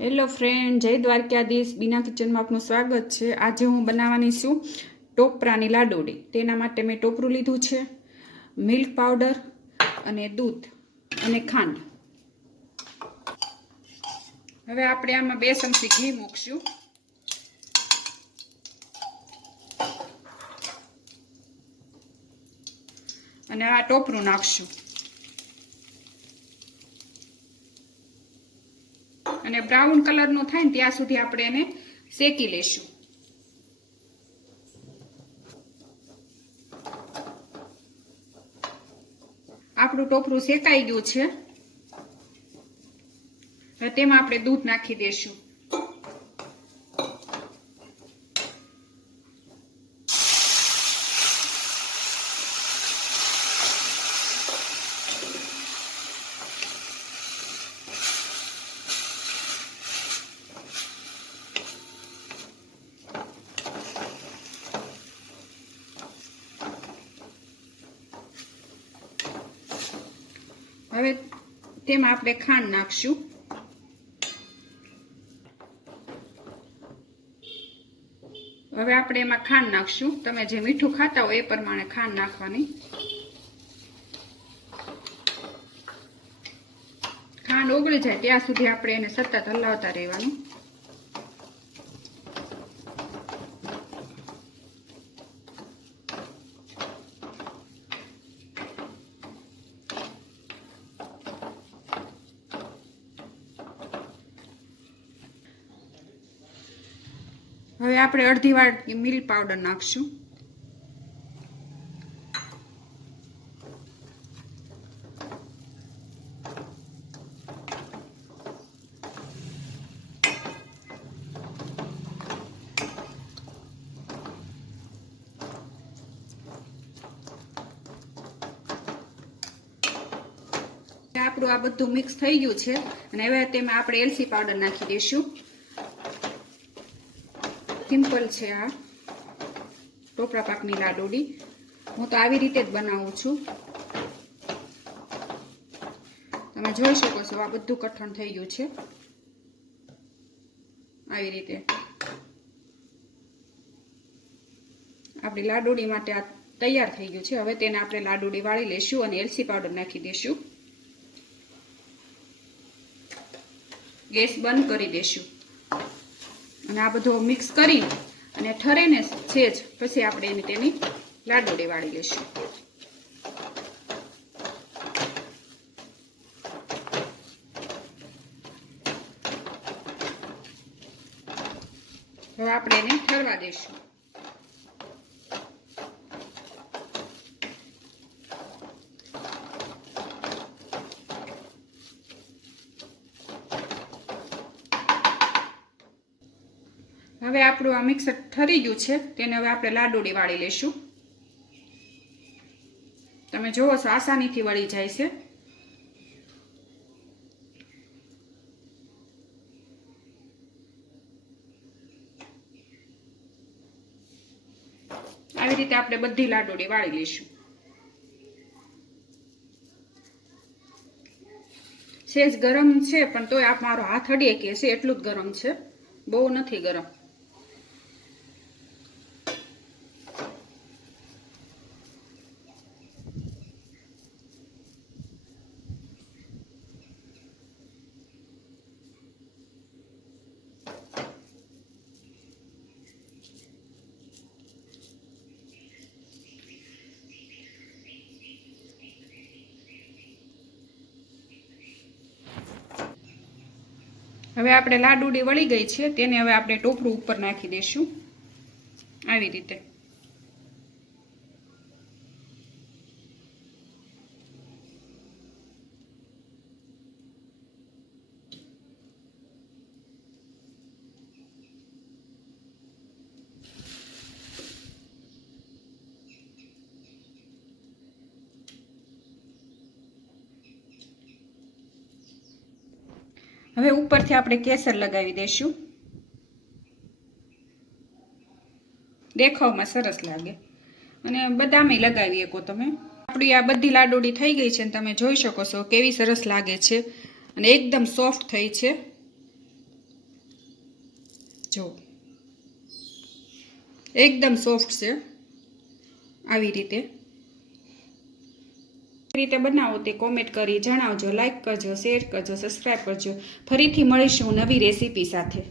Hello friend જય દ્વારકાધીશ. બીના કિચનમાં આપનું સ્વાગત છે. આજે હું બનાવવાની છું ટોપરાની લાડુડી. તેના માટે મેં ટોપરું લીધું છે, મિલ્ક પાવડર અને દૂધ અને ખાંડ. હવે આપણે આમાં બે ચમચી ઘી મૂકશું. અને આ ટોપરું નાખશું અને બ્રાઉન કલરનો થાય ને ત્યાં સુધી આપણે એને શેકી લેશું આપણું ટોપરું શેકાઈ ગયું છે. તેમાં આપણે દૂધ નાખી દેશું હવે તેમાં આપણે ખાંડ નાખશું. હવે આપણે એમાં ખાંડ નાખશું. તમે જે મીઠું ખાતા હોય એ પ્રમાણે ખાંડ નાખવાની. ખાંડ ઓગળી જાય ત્યાં સુધી આપણે એને સતત હલાવતા રહેવાનું. હવે આપણે અડધી વાટકી મિલ્ક પાવડર નાખશું. આપણું આ બધું મિક્સ થઈ ગયું છે, અને હવે તેમાં આપણે એલસી પાવડર નાખી દઈશું. સિમ્પલ છે આ. ટોપરા પાકની લાડુડી. હું તો આવી રીતે જ બનાવું છું. તમે જોઈ શકો છો, આ બધું કઠણ થઈ ગયું છે. આવી રીતે. આપણી લાડુડી માટે આ તૈયાર થઈ ગયું છે. હવે તેને આપણે લાડુડી વાળી લેશું અને એલસી પાવડર નાખી દેશું. ગેસ બંધ કરી દેશું. અને આ બધું મિક્સ કરી અને ઠરેને છે જ પછી આપણે એની તેની લાડુડી વાળી લઈશું. હવે આપણે એને ઠરવા દઈશું. હવે આપણું આ મિક્સર ઠરી ગયું છે, તેને હવે આપણે લાડુડી વાળી લેશું. તમે જુઓ છો, આસાનીથી વળી જાય છે. આવી રીતે આપણે બધી લાડુડી વાળી લઈશું. સેજ ગરમ છે, પણ તોય આપ મારો હાથ અડીએ કે છે, એટલું જ ગરમ છે. બહુ નથી ગરમ. હવે આપણે લાડુડી વળી ગઈ છે, તેને હવે આપણે ટોપરું ઉપર નાખી દઈશું આવી રીતે. હવે ઉપરથી આપણે કેસર લગાવી દઈશું દેખાવમાં સરસ લાગે. અને બદામે લગાવી શકો તમે. આપણી આ બધી લાડુડી થઈ ગઈ છે અને તમે જોઈ શકો છો કેવી સરસ લાગે છે. અને એકદમ સોફ્ટ થઈ છે. જો. એકદમ સોફ્ટ છે. આવી રીતે. રીતે બનાવો તે કોમેન્ટ કરી જણાવજો લાઇક કરજો શેર કરજો સબસ્ક્રાઈબ કરજો. ફરીથી મળીશું નવી રેસીપી સાથે.